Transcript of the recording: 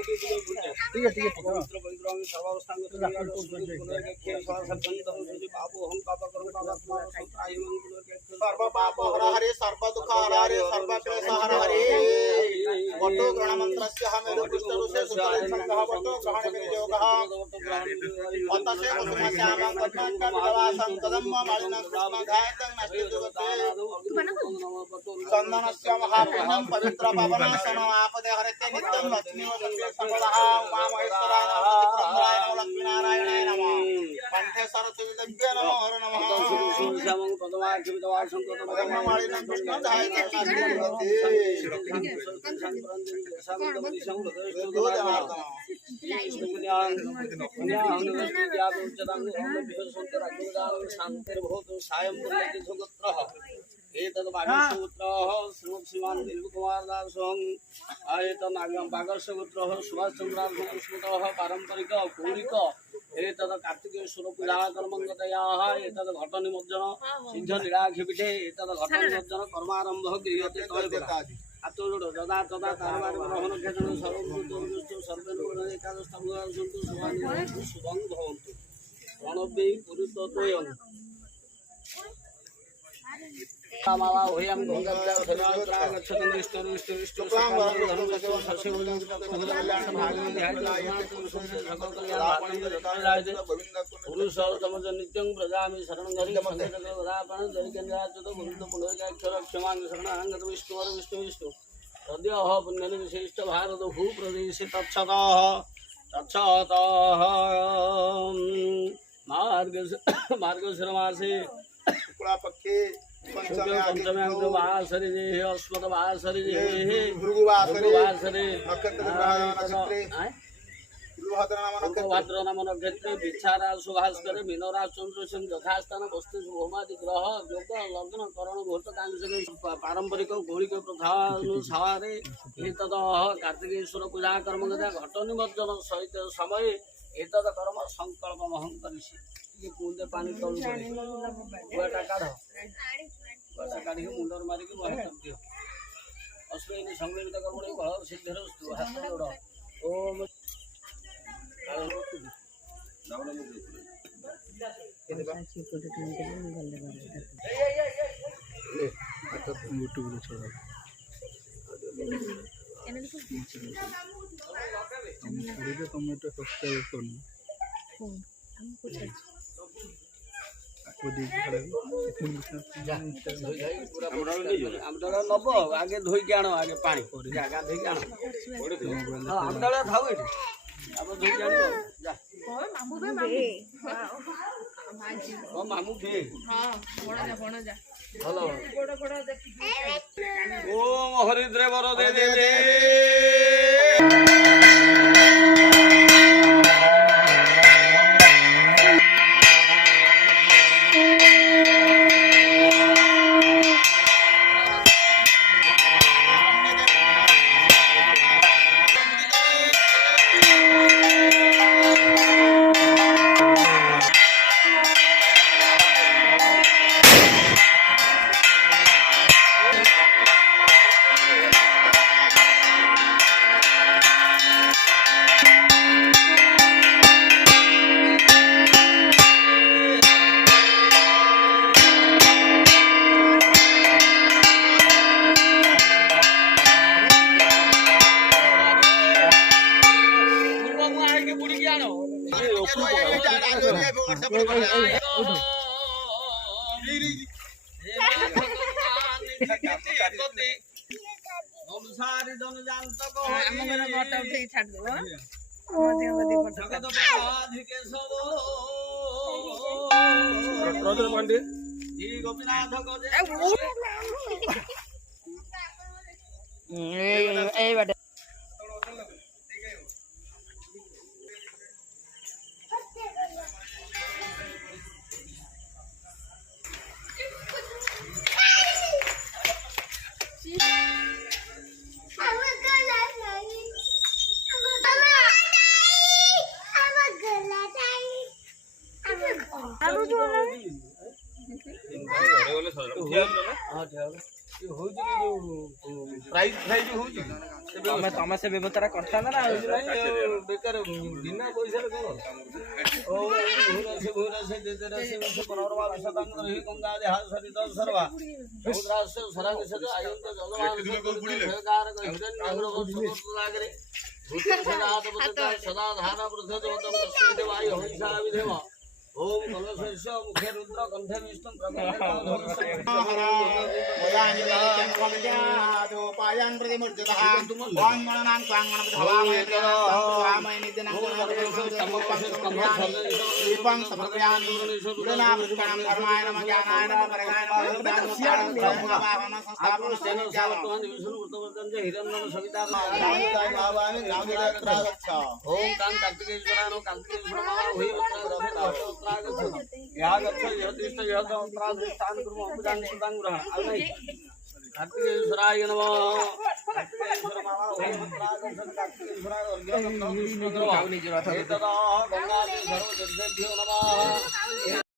ठीक है ठीक है सर्व पाप हर हरे सर्व दुख हर हरे सर्व क्लेश हर हरे वटो ग्रहण मंत्रस्य हमेरु पृष्ठ ऋषे सुतले छन्दः वटो ग्रहण विनियोगः वतसे वसुमस्यामं गतंकं विवासं कदम्म मालिनं कृष्ण ध्यायतं नष्टे दुगते चन्दनस्य महापुण्यं पवित्र पावनासन आपदे हरते नित्यं लक्ष्मी वसते सकलः उमा महेश्वराय नमः चन्द्राय नमः लक्ष्मीनारायणाय नमः कंठे सरस्वती देव्यै नमः हर नमः श्यामं पदमार्चितवासं कदम्म मालिनं कृष्ण ध्यायतं नष्टे पारंपरिक गौरिक एतद् कार्तिकेश्वर पूजा कर्मंगतया एतद् घट निमज्जन सिंह लीलाक्षिपीठे एतद् घट निमज्जन कर्मारंभ क्रियते आतोड़ ददा तदा कारवार ग्रहण क्षेत्र सर्वभूत सर्वे एकादशतमसन्तु शुभानि शुभं भवन्तु प्रणवे पुरुषोत्तयं मामा होयं गंगाप्रा सर्वत्र गच्छतं विष्णु विष्णु विष्णु धर्मस्य सस्यभोजनं कल्याण भागवत पुरुषोत्तम नित्यं प्रजामि शरणं हरि संगतवदापन दरिकेन्द्राच्युत गोविन्द पुनर्गाक्षर क्षमां शरणागत विष्णुवर विष्णु विष्णु सद्यः पुण्यनि विशिष्ट भारत भूप्रदेशे तत्सतः मार्गशिरमासे शुक्लापक्षे पंचम्यां वासरे अस्मत् वासरे भृगुवासरे भाद्र नाम नक्षत्रे विच्छारा सुभास्कर मीनरा चंद्रसेन यथास्थान वस्तु भौमादि ग्रह योग लग्न करण मुहूर्त पारंपरिक गौरिक प्रथा अनुसार एतद कार्तिकेश्वर पूजा कर्म घट निमज्जन सहित समय एतद कर्म संकल्प महं करिछि मुंडे पानी तलु गुआटा काढ़ गुआटा काढ़ी मुंडर मारिक दियो अश्विन संग्रहित कर्मणि फल सिद्धिरस्तु हाथ जोड़ ओम नब आगे धोईक आण आगे पानी गाधोई आण आमडाला थाऊ ये मामू भे ओम हरिद्रे वर दे दे प्राइस प्राइस होची ତମେ ସେ ବ୍ୟବସ୍ଥା କରିଥାନ୍ତ ନା ବେକାର ବିନା ପଇସାରେ କଣ ओम कलशेश्वर मुखे रुद्र कंठे विष्णु पायान प्रतिमूर्तितः ओम गणनां त्वां दीपं समर्पयामि गुणावृत्तां धर्माय नमः ज्ञानाय नमः परगाय नमः ओम कां कार्तिकेश्वरानो कार्तिकेश्वरानो या गच्छ यदिष्ट यदत्रादिष्टान कुर्मः उपदान सुदान ग्रहण आ नहीं कार्तिकेश्वराय नमः कार्तिकेश्वर मामा ओम कार्तिकेश्वराय अर्घ्य विष्णु ग्रह एतदा गंगा सर्वतीर्थेभ्यो नमः।